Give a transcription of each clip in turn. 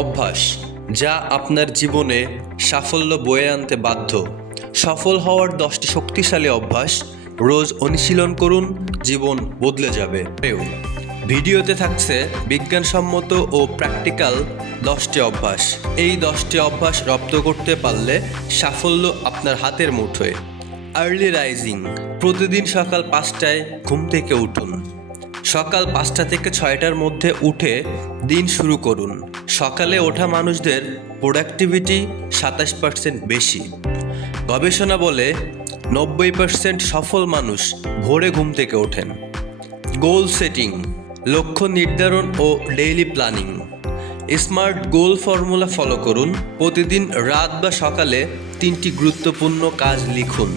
অভ্যাস যা আপনার জীবনে সাফল্য বয়ে আনতে বাধ্য। সফল হওয়ার 10টি শক্তিশালী অভ্যাস রোজ অনুশীলন করুন, জীবন বদলে যাবে। ভিডিওতে থাকছে বিজ্ঞানসম্মত ও প্র্যাকটিক্যাল 10টি অভ্যাস। এই 10টি অভ্যাস রপ্ত করতে পারলে সাফল্য আপনার হাতের মুঠোয়। আর্লি রাইজিং, প্রতিদিন সকাল 5টায় ঘুম থেকে উঠুন। সকাল 5টা থেকে 6টার মধ্যে উঠে দিন শুরু করুন। সকালে ওঠা মানুষদের প্রোডাক্টিভিটি 27% বেশি। গবেষণা বলে 90% সফল মানুষ ভোরে ঘুম থেকে ওঠেন। গোল সেটিং, লক্ষ্য নির্ধারণ ও daily planning. Smart goal formula follow করুন। প্রতিদিন রাত বা সকালে 3টি গুরুত্বপূর্ণ কাজ লিখুন।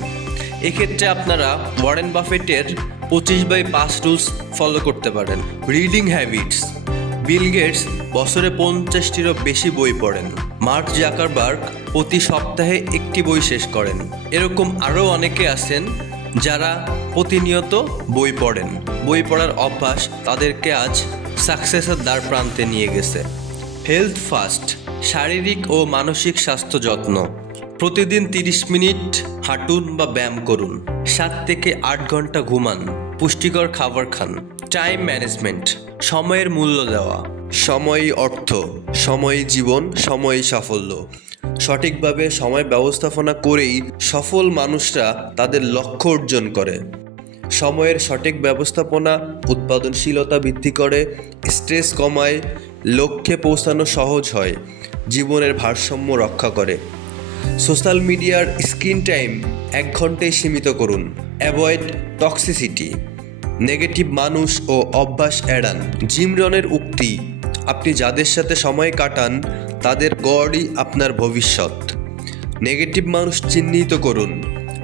এক্ষেত্রে আপনারা ওয়ারেন বাফেটের 25/5 রুলস ফলো করতে পারেন। রিডিং হ্যাবিটস, বিল গেটস বছরে 50টিরও বেশি বই পড়েন। মার্ক জাকারবার্গ প্রতি সপ্তাহে একটি বই শেষ করেন। এরকম আরও অনেকে আছেন যারা প্রতিনিয়ত বই পড়েন। বই পড়ার অভ্যাস তাদেরকে আজ সাকসেসের দ্বার প্রান্তে নিয়ে গেছে। হেলথ ফার্স্ট, শারীরিক ও মানসিক স্বাস্থ্য যত্ন। প্রতিদিন 30 মিনিট হাঁটুন বা ব্যায়াম করুন। 7 থেকে 8 ঘন্টা ঘুমান। পুষ্টিকর খাবার খান। টাইম ম্যানেজমেন্ট, সময়ের মূল্য দেওয়া। সময়ই অর্থ, সময়ই জীবন, সময়ই সাফল্য। সঠিকভাবে সময় ব্যবস্থাপনা করেই সফল মানুষরা তাদের লক্ষ্য অর্জন করে। সময়ের সঠিক ব্যবস্থাপনা উৎপাদনশীলতা বৃদ্ধি করে, স্ট্রেস কমায়, লক্ষ্যে পৌঁছানো সহজ হয়, জীবনের ভারসাম্য রক্ষা করে। সোশ্যাল মিডিয়ার স্ক্রিন টাইম 1 ঘন্টায় সীমিত করুন। অ্যাভয়েড টক্সিসিটি, নেগেটিভ মানুষ ও অভ্যাস এড়ান। জিম রনের উক্তি, আপনি যাদের সাথে সময় কাটান তাদের গড়ই আপনার ভবিষ্যৎ। নেগেটিভ মানুষ চিহ্নিত করুন।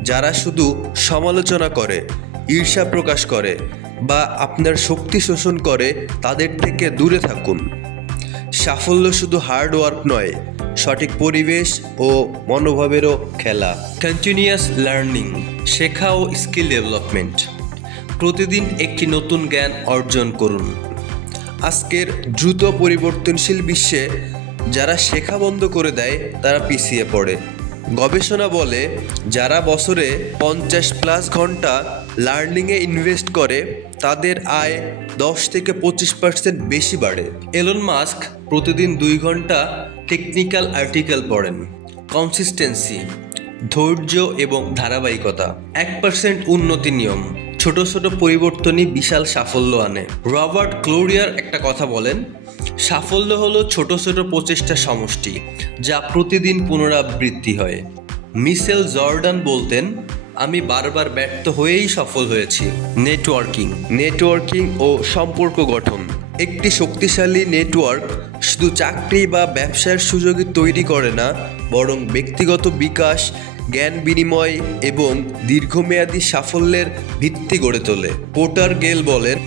যারা শুধু সমালোচনা করে, ঈর্ষা প্রকাশ করে বা আপনার শক্তি শোষণ করে তাদের থেকে দূরে থাকুন। সাফল্য শুধু হার্ড ওয়ার্ক নয়, সঠিক পরিবেশ ও মনোভাবেরও খেলা। কন্টিনিউয়াস লার্নিং, শেখা ও স্কিল ডেভেলপমেন্ট। প্রতিদিন একটি নতুন জ্ঞান অর্জন করুন। আজকের দ্রুত পরিবর্তনশীল বিশ্বে যারা শেখা বন্ধ করে দেয় তারা পিছিয়ে পড়ে। গবেষণা বলে যারা বছরে 50+ ঘন্টা লার্নিংয়ে ইনভেস্ট করে তাদের আয় 10 থেকে 25% বেশি বাড়ে। এলন মাস্ক প্রতিদিন 2 ঘন্টা টেকনিক্যাল আর্টিকেল পড়েন। কনসিস্টেন্সি, ধৈর্য এবং ধারাবাহিকতা। 1% উন্নতি নিয়ম, ছোট ছোট পরিবর্তনই বিশাল সাফল্য আনে। রবার্ট ক্লোরিয়ার একটা কথা বলেন, সাফল্য হলো ছোট ছোট প্রচেষ্টার সমষ্টি যা প্রতিদিন পুনরাবৃত্তি হয়। মিশেল জর্ডান বলতেন, আমি বারবার ব্যর্থ হয়েই সফল হয়েছি। নেটওয়ার্কিং ও সম্পর্ক গঠন। একটি শক্তিশালী নেটওয়ার্ক শুধু চাকরি বা ব্যবসার সুযোগই তৈরি করে না, বরং ব্যক্তিগত বিকাশ, জ্ঞান বিনিময় এবং দীর্ঘমেয়াদী সাফল্যের ভিত্তি গড়ে তোলে। পোর্টার গেল বলেন,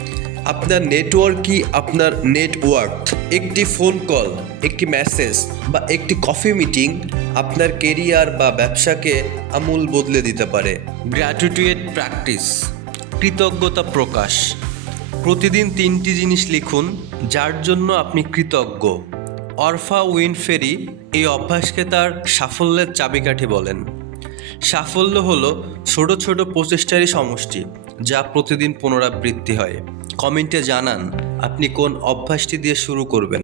আপনার নেটওয়ার্কই আপনার নেটওয়ার্থ। একটি ফোন কল, একটি মেসেজ বা একটি কফি মিটিং আপনার কেরিয়ার বা ব্যবসাকে আমূল বদলে দিতে পারে। গ্র্যাটিটিউড প্র্যাকটিস, কৃতজ্ঞতা প্রকাশ। প্রতিদিন 3টি জিনিস লিখুন যার জন্য আপনি কৃতজ্ঞ। অরফা উইনফ্রি এই অভ্যাসকে তার সাফল্যের চাবিকাঠি বলেন। সাফল্য হলো ছোট ছোট প্রচেষ্টারই সমষ্টি যা প্রতিদিন পুনরাবৃত্তি হয়। কমেন্টে জানান আপনি কোন অভ্যাসটি দিয়ে শুরু করবেন।